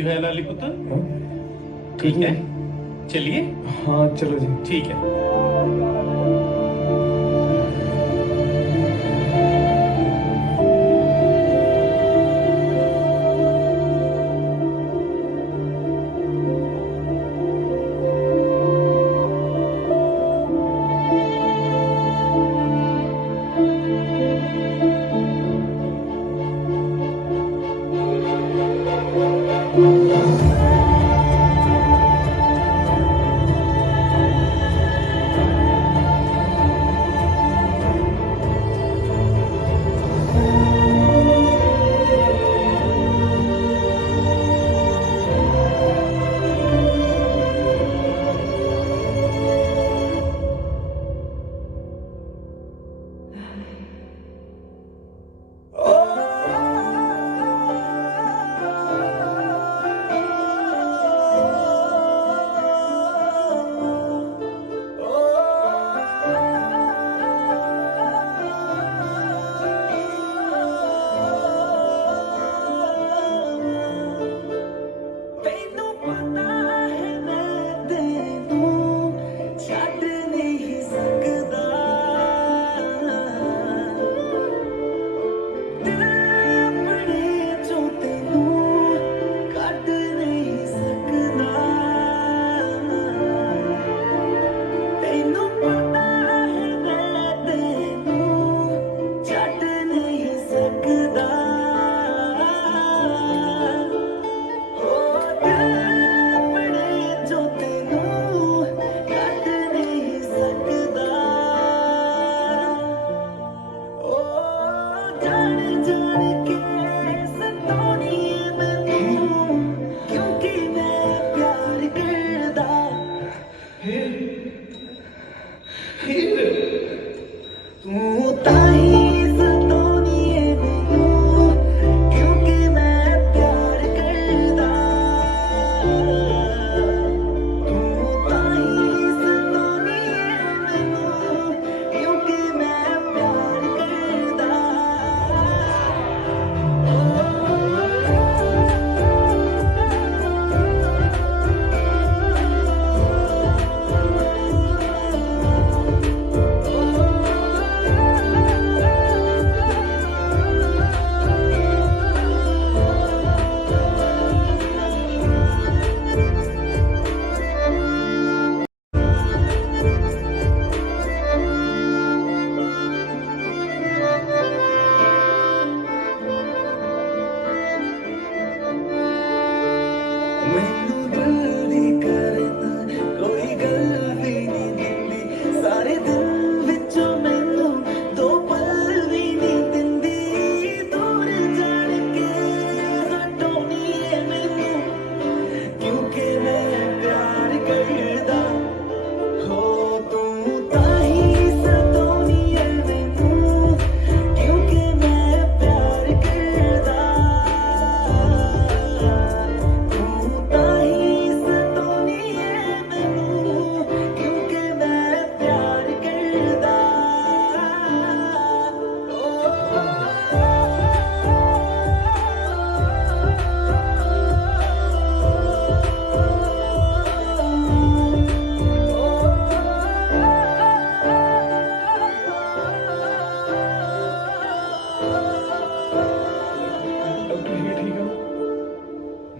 की है लाली पुत्र? हाँ? ठीक है, चलिए। हाँ चलो जी। ठीक है।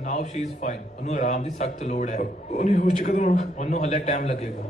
Now she is fine. ਉਹਨੂੰ ਆਰਾਮ ਦੀ ਸਖਤ ਲੋੜ ਹੈ। ਉਹਨੇ ਹੋਸ਼ ਚ ਕਦੋਂ ਆਉਣਾ? ਉਹਨੂੰ ਹਲੇ ਟਾਈਮ ਲੱਗੇਗਾ।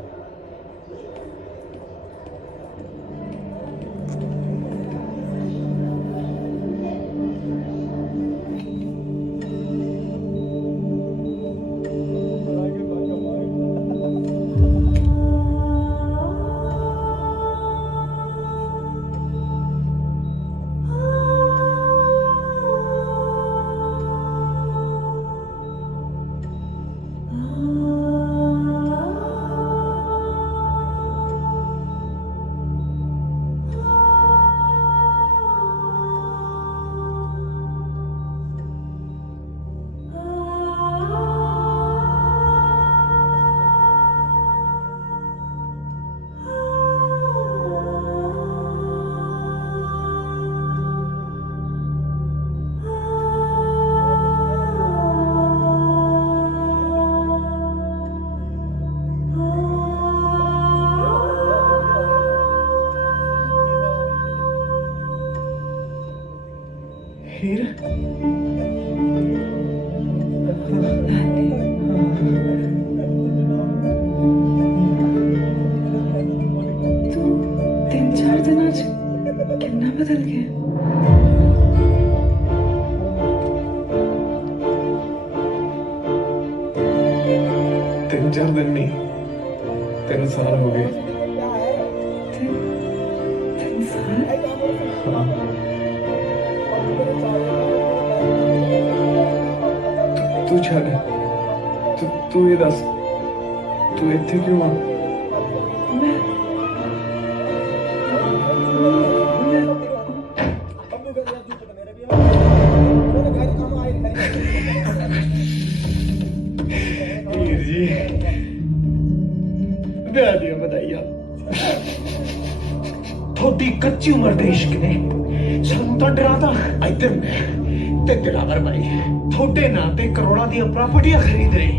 ਹੀਰ ਤੂੰ 3-4 ਦਿਨਾਂ ਚ ਕਿੰਨਾ ਬਦਲ ਗਿਆ। ਤਿੰਨ ਚਾਰ ਦਿਨ ਨਹੀਂ 3 ਸਾਲ ਹੋ ਗਏ। 3 ਸਾਲ? ਹਾਂ ਤੂੰ ਛੱਡ ਤੂੰ ਇਹ ਦੱਸ ਤੂੰ ਇੱਥੇ ਕਿਉਂ ਆ? ਮੈਂ ਹੀਰ ਜੀ ਵਿਆਹ ਦੀਆਂ ਵਧਾਈਆਂ। थोड़ी कच्ची उम्र दे इश्क ने सानू तो डराता। इधर मैं ते दिलावर भाई थोड़े नां ते करोड़ां दी प्रॉपर्टियां खरीद रही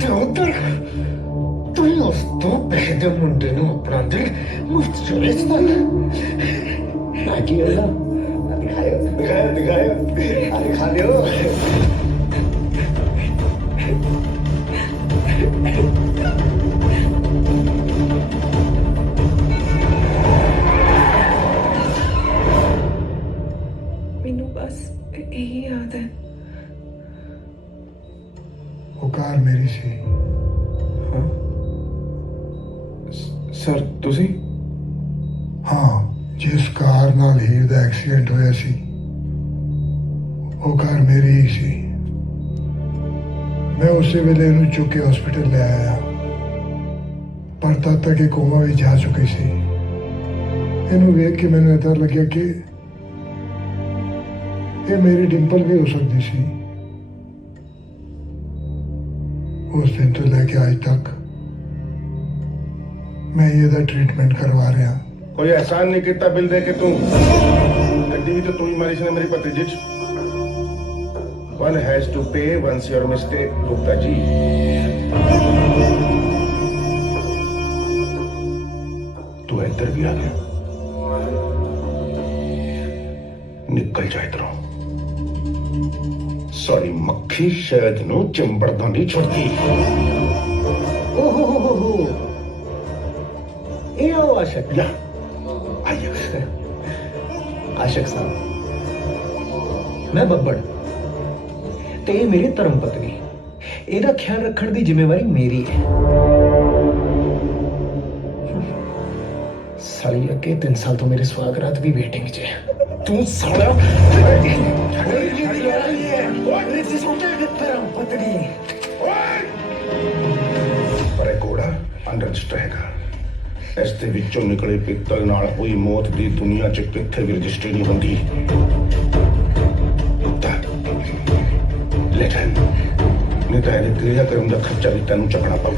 ते उधर तू उस तो बहदे मुंडे नु अपना दिल मुफ्त च बेचदा। आकी अल्लाह दिखायो दिखा दो। ਮੈਨੂੰ ਬਸ ਇਹੀ ਯਾਦ ਹੈ। ਉਹ ਕਾਰ ਮੇਰੀ ਸੀ। ਹਾਂ ਸਰ ਤੁਸੀਂ ਹਾਂ, ਜਿਸ ਕਾਰ ਨਾਲ ਹੀਰ ਦਾ ਐਕਸੀਡੈਂਟ ਹੋਇਆ ਸੀ ਉਹ ਕਾਰ ਮੇਰੀ ਹੀ ਸੀ। ਮੈਂ ਉਸੇ ਵੇਲੇ ਇਹਨੂੰ ਚੁੱਕ ਕੇ ਹਸਪੀਟਲ ਲੈ ਆਇਆ, ਪਰ ਤਦ ਤੱਕ ਇਹ ਕੋਮਾ ਵਿੱਚ ਜਾ ਚੁੱਕੀ ਸੀ। ਇਹਨੂੰ ਵੇਖ ਕੇ ਮੈਨੂੰ ਏਦਾਂ ਲੱਗਿਆ ਕਿ ਇਹ ਮੇਰੀ ਡਿੰਪਲ ਵੀ ਹੋ ਸਕਦੀ ਸੀ। ਉਸ ਦਿਨ ਤੋਂ ਲੈ ਕੇ ਅੱਜ ਤੱਕ मैं ਇਹਦਾ ट्रीटमेंट करवा रहा। कोई एहसान नहीं किया बिल दे के तू गड्डी भी तो तू ही मारी से मेरी भतीजी वन हैज टू पे once your mistake Gupta ji. तू इधर भी आ गया, निकल जा इधरों। सॉरी मक्खी शहद नु चिंबड़दा नहीं छोड़ती। ओहो ये आओ आशिक या आशिक साहब, मैं बब्बड़ ते ये मेरी धर्म पत्नी। ਇਹਦਾ ख्याल रखने की जिम्मेवारी मेरी है। साली अगे 3 साल तो मेरे स्वागरात भी वेटिंग च है। तू साला धर्म पत्नी पर एक घोड़ा अनरजिस्टर हैगा। इस दे विचों निकले पित्तल नाल होई मौत दी दुनिया च किथे भी रजिस्ट्री नहीं होंदी। लेकिन नहीं तो इहदे क्रियाक्रम दा खर्चा भी तैनूं चकना पਊ।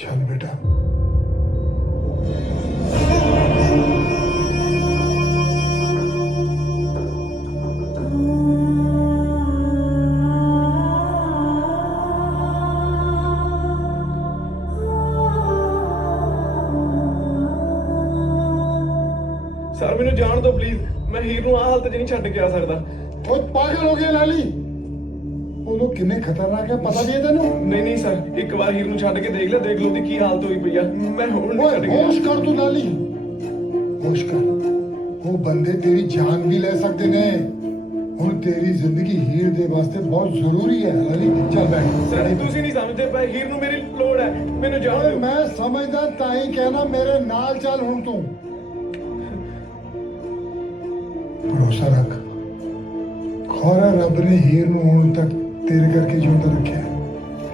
चल बेटा। ਸਰ ਮੈਨੂੰ ਜਾਣ ਦਿਓ ਪਲੀਜ਼। ਮੈਂ ਹੀਰ ਨੂੰ ਆਹ ਹਾਲਤ 'ਚ ਨਹੀਂ ਛੱਡ ਕੇ ਆ ਸਕਦਾ। ਉਹ ਪਾਗਲ ਹੋ ਗਿਆ ਲਾਲੀ, ਉਹਨੂੰ ਕਿੰਨੇ ਖਤਰਨਾਕ ਹੈ ਪਤਾ ਵੀ ਹੈ ਤੈਨੂੰ? ਨਹੀਂ ਨਹੀਂ ਸਰ, ਇੱਕ ਵਾਰ ਹੀਰ ਨੂੰ ਛੱਡ ਕੇ ਦੇਖ ਲੈ, ਦੇਖ ਲਓ ਉਹਦੀ ਕੀ ਹਾਲਤ ਹੋਈ ਪਈ ਆ। ਮੈਂ ਹੁਣ ਨਹੀਂ ਛੱਡ ਓਏ ਕੇ ਹੋਸ਼ ਕਰ ਤੂੰ ਲਾਲੀ, ਹੋਸ਼ ਕਰ। ਉਹ ਬੰਦੇ ਤੇਰੀ ਜਾਨ ਵੀ ਲੈ ਸਕਦੇ ਨੇ। ਹੁਣ ਤੇਰੀ ਜ਼ਿੰਦਗੀ ਹੀਰ ਦੇ ਵਾਸਤੇ ਬਹੁਤ ਜ਼ਰੂਰੀ ਹੈ ਲਾਲੀ। ਚੱਲ ਬੈਠ। ਸਰ ਤੁਸੀਂ ਨਹੀਂ ਸਮਝਦੇ ਪਏ, ਹੀਰ ਨੂੰ ਮੇਰੀ ਲੋੜ ਹੈ। ਮੈਨੂੰ ਜਾਣ ਓਏ ਦਿਓ। ਮੈਂ ਸਮਝਦਾ ਤਾਂ ਹੀ ਕਹਿਣਾ ਮੇਰੇ ਨਾਲ ਚੱਲ ਹੁਣ ਤੂੰ। ਭਰੋਸਾ ਰੱਖ, ਖੌਰਾ ਰੱਬ ਨੇ ਹੀਰ ਨੂੰ ਹੁਣ ਤੱਕ तेरे करके जिंदा रखे।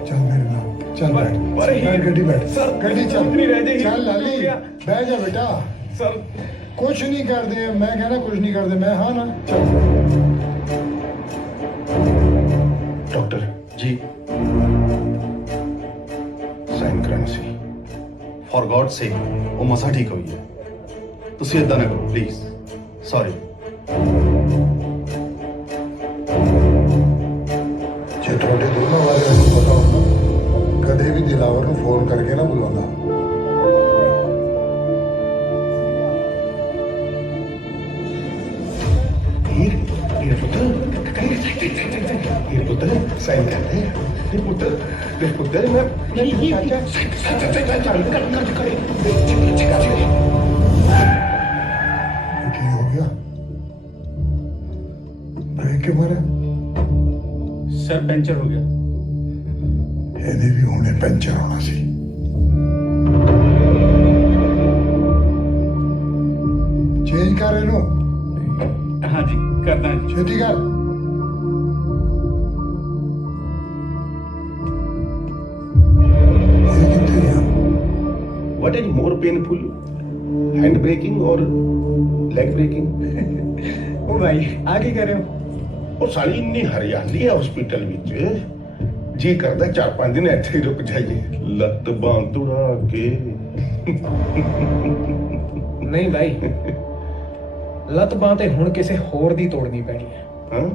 चल मेरे नाम चल बैठ पर बैठ गड्डी बैठ सर, गड्डी चल उतनी रह जाएगी। चल लाली हो गया। बैठ जा बेटा सर कुछ नहीं कर दे मैं कहना कुछ नहीं कर दे मैं हाँ ना चल डॉक्टर जी ਸਾਈਨ ਕਰਾਣਾ ਸੀ ਫॉर गॉड से ਉਹ ਮਸਾ ਠੀਕ ਹੋਈ ਹੈ ਤੁਸੀਂ ਇਦਾਂ ਨਾ ਕਰੋ ਪਲੀਜ਼ ਸੌਰੀ ਜੇ ਤੁਹਾਡੇ ਦੋਨੋਂ ਵਾਲਿਆਂ ਨੂੰ ਪਤਾ ਹੁੰਦਾ ਕਦੇ ਵੀ ਦਿਲਾਵਰ ਨੂੰ ਫੋਨ ਕਰਕੇ ਨਾ ਬੁਲਾਉਂਦਾ ਹੀਰ ਪੁੱਤਰ ਸਾਈਨ ਕਰਦੇ ਹੀਰ ਪੁੱਤਰ ਮੈਂ ਚੱਲ ਕਰ ਕੀ ਹੋ ਗਿਆ ਬ੍ਰੇਕ ਕਿਉਂ ਮਾਰਿਆ सर पंचर हो गया। ਇਹਦੇ ਵੀ ਹੁਣੇ ਪੈਂਚਰ ਹੋਣਾ ਸੀ ਚੇਂਜ ਕਰ ਇਹਨੂੰ हाँ जी करना है जी। ਛੇਤੀ ਕਰ ਇਹ ਕਿੱਥੇ ਗਿਆ what is more painful hand breaking और लेग ब्रेकिंग ओ भाई आगे कर रहे हो ਉਹ ਸਾਲੀ ਇੰਨੀ ਹਰਿਆਲੀ ਹੈ ਹਸਪੀਟਲ ਵਿੱਚ ਜੀ ਕਰਦਾ 4-5 ਦਿਨ ਇੱਥੇ ਹੀ ਰੁਕ ਜਾਈਏ ਲੱਤ ਬਾਂਹ ਤੁੜਾ ਕੇ ਨਹੀਂ ਭਾਈ ਲੱਤ ਬਾਂਹ ਤੇ ਹੁਣ ਕਿਸੇ ਹੋਰ ਦੀ ਤੋੜਨੀ ਪੈਣੀ ਹੈ ਹਾਂ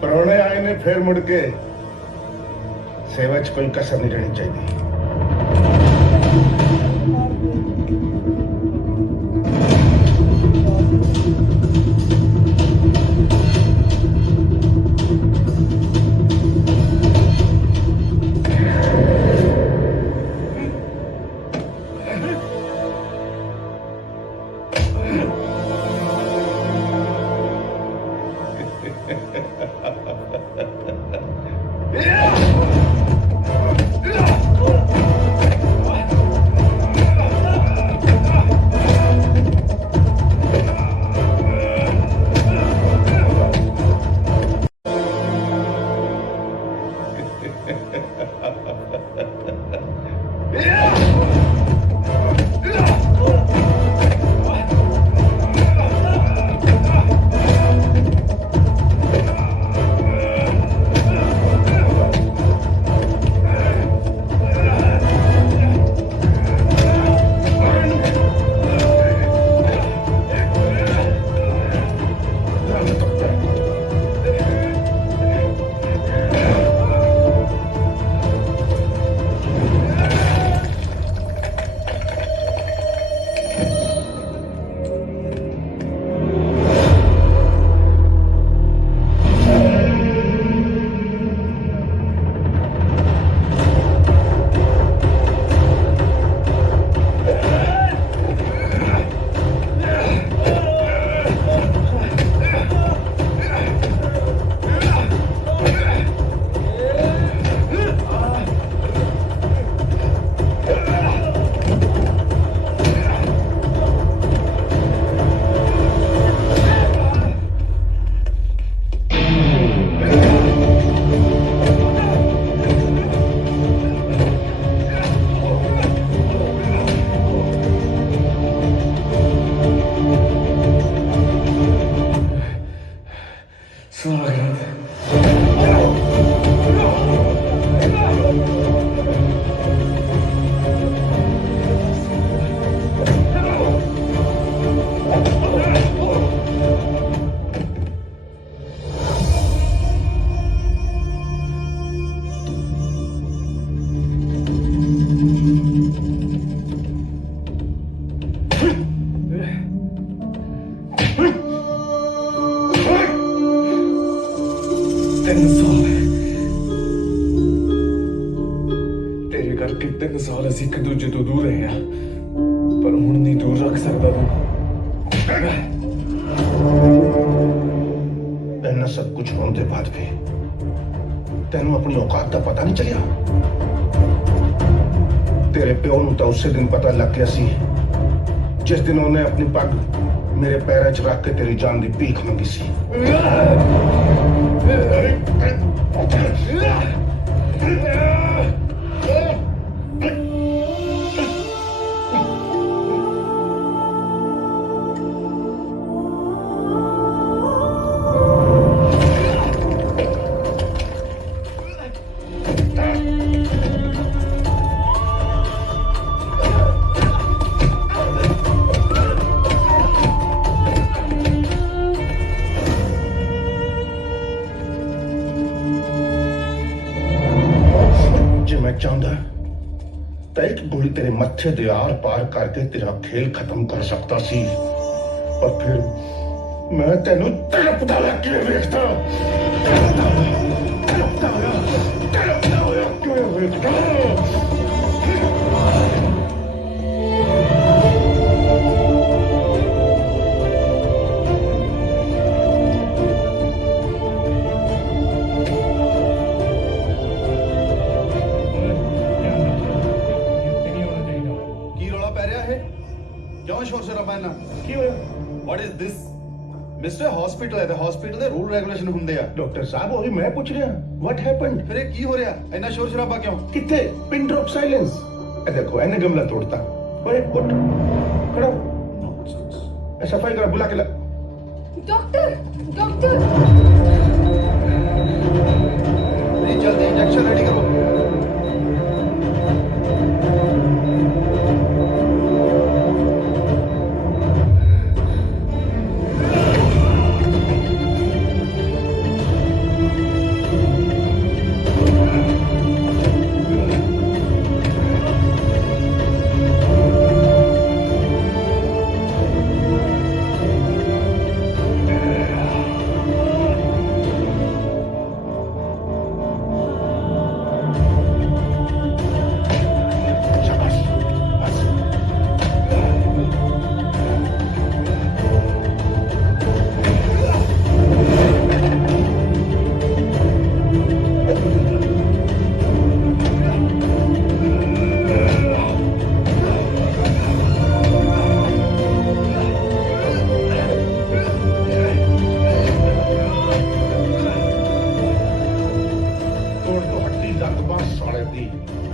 ਪ੍ਰਾਹੁਣੇ ਆਏ ਨੇ ਫਿਰ ਮੁੜ ਕੇ ਸੇਵਾ 'ਚ ਕੋਈ ਕਸਰ ਨਹੀਂ ਰਹਿਣੀ ਚਾਹੀਦੀ ਤੇਰੇ ਕਰਕੇ 3 ਸਾਲ ਅਸੀਂ ਇੱਕ ਦੂਜੇ ਤੋਂ ਦੂਰ ਰਹੇ ਹਾਂ ਪਰ ਹੁਣ ਨਹੀਂ ਦੂਰ ਰੱਖ ਸਕਦਾ ਤੂੰ ਇੰਨਾ ਸਭ ਕੁਝ ਹੋਣ ਦੇ ਬਾਅਦ ਵੀ ਤੈਨੂੰ ਆਪਣੀ ਔਕਾਤ ਦਾ ਪਤਾ ਨਹੀਂ ਚੱਲਿਆ तेरे प्यो ਨੂੰ ਤਾਂ ਉਸੇ ਦਿਨ ਪਤਾ ਲੱਗ ਗਿਆ ਸੀ ਜਿਸ ਦਿਨ ਉਹਨੇ ਆਪਣੀ ਪੱਗ ਮੇਰੇ ਪੈਰਾਂ 'ਚ ਰੱਖ ਕੇ ਤੇਰੀ ਜਾਨ ਦੀ ਭੀਖ ਮੰਗੀ ਸੀ। ਜੇ ਮੈਂ ਚਾਹੁੰਦਾ ਤਾਂ ਇੱਕ ਗੋਲੀ ਤੇਰੇ ਮੱਥੇ ਦੇ ਆਰ-ਪਾਰ ਕਰਕੇ ਤੇਰਾ ਖੇਲ ਖਤਮ ਕਰ ਸਕਦਾ ਸੀ, ਪਰ ਫਿਰ ਮੈਂ ਤੈਨੂੰ ਤੜਪਦਾ ਲੱਗ ਕੇ ਵੇਖਦਾ। ਤੜਪਦਾ ਹੋਇਆ ਕਿਉਂ ਵੇਖਦਾ? ਕੀ ਰੌਲਾ ਪੈ ਰਿਹਾ ਹੈ? ਕਿਉਂ ਸ਼ੋਰ ਸ਼ਰਾਬਾ ਇੰਨਾ? ਕੀ ਹੋਇਆ? What is this? Mister hospital ਹੈ ਤੇ ਹਸਪੀਟਲ ਦੇ ਰੂਲ ਰੈਗੂਲੇਸ਼ਨ ਹੁੰਦੇ ਆ। ਡਾਕਟਰ ਸਾਹਿਬ ਉਹੀ ਮੈਂ ਪੁੱਛ ਰਿਹਾ, ਵਾਟ ਹੈਪਨਡ? ਫਿਰ ਇਹ ਕੀ ਹੋ ਰਿਹਾ? ਇੰਨਾ ਸ਼ੋਰ ਸ਼ਰਾਬਾ ਕਿਉਂ? ਕਿੱਥੇ ਪਿਨ ਡ੍ਰੌਪ ਸਾਇਲੈਂਸ? ਇਹ ਦੇਖੋ ਇਹਨੇ ਗਮਲਾ ਤੋੜਤਾ। ਓਏ ਉੱਠ ਖੜਾ ਹੋ। ਸਫਾਈ ਕਰਾ, ਬੁਲਾ ਕੇ ਲਾ। डॉक्टर डॉक्टर ਨਹੀਂ ਜਲਦੀ ਇੰਜੈਕਸ਼ਨ ਰੈਡੀ ਕਰੋ। शाबाश, बस। ਤੋੜ ਤੋਂ ਹੱਡੀ ਲੱਤ ਬਾਂਹ ਸਾਲੇ ਦੀ।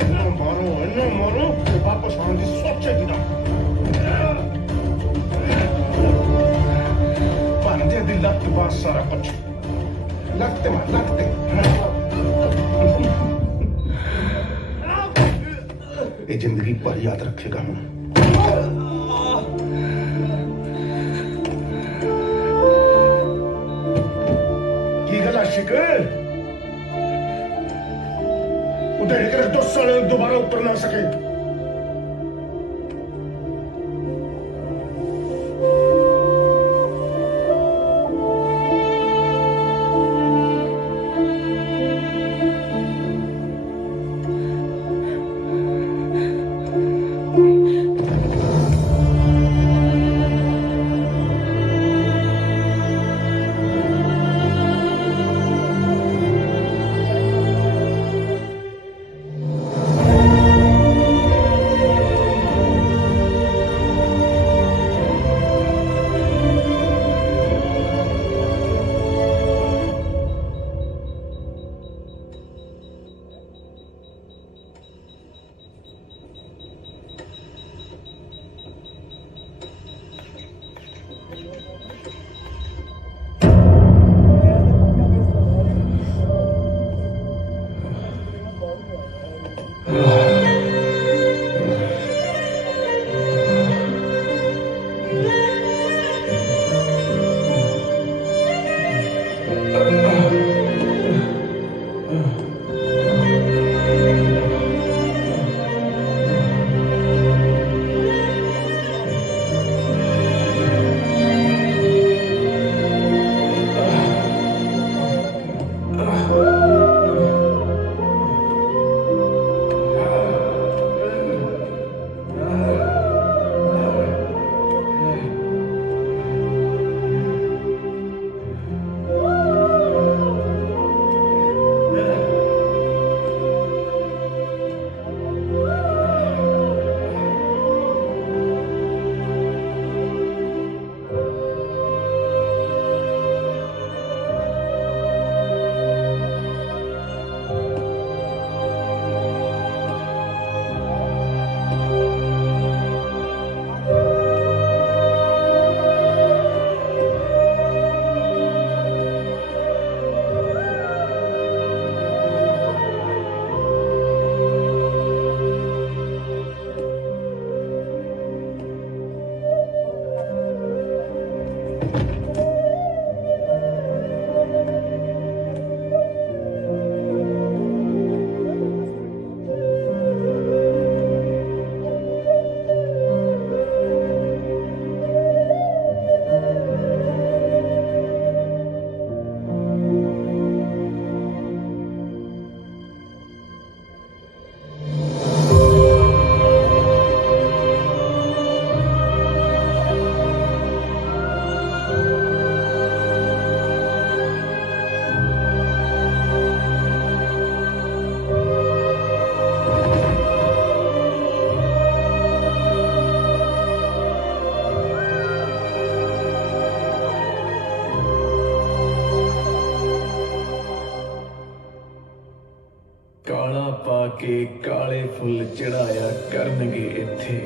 ਇਹਨੂੰ ਮਾਰੋ ਤੇ ਵਾਪਸ ਆਉਣ ਦੀ ਸੋਚੇਗੀ ਨਾ। ਬੰਦੇ ਦੀ ਲੱਤ ਬਾਂਹ ਸਾਰਾ ਕੁਝ। ਲੱਤ ਤੇ ਮਾਰ, ਲੱਤ ਤੇ। ਇਹ ਜ਼ਿੰਦਗੀ ਭਰ ਯਾਦ ਰੱਖੇਗਾ ਹੁਣ। ਕੀ ਗੱਲ ਆਸ਼ਿਕ? उधर कर 2 साल दोबारा ऊपर ना सके। के काले फुल चढ़ाया करनगे इत्थे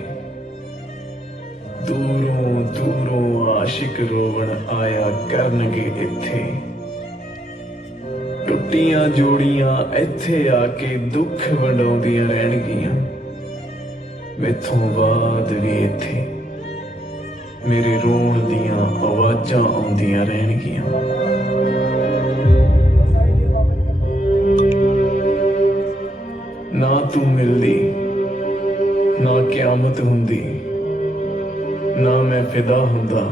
दूरों दूरों आशिक रोवण आया करनगे इत्थे टुट्टियां जोड़ियां इत्थे आके दुख वंडाउंदियां रहणगियां मैथों बाद भी इत्थे मेरे रोण दियां आवाजां आउंदियां रहणगियां ना तू मिलदी ना क़यामत हुंदी ना मैं फिदा हुंदा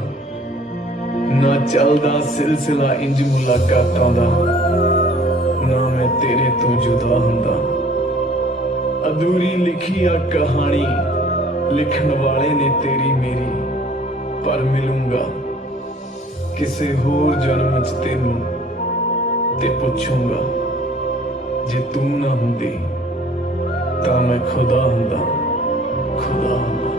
ना चलदा सिलसिला इंज मुलाकातां दा ना मैं तेरे तो जुदा हुंदा अधूरी लिखी आ कहानी लिखण वाले ने तेरी मेरी पर मिलूंगा किसे होर जन्म च तेनू ते पुछूंगा जे तू ना हुंदी तां मैं खुदा हुंदा खुदा हुंदा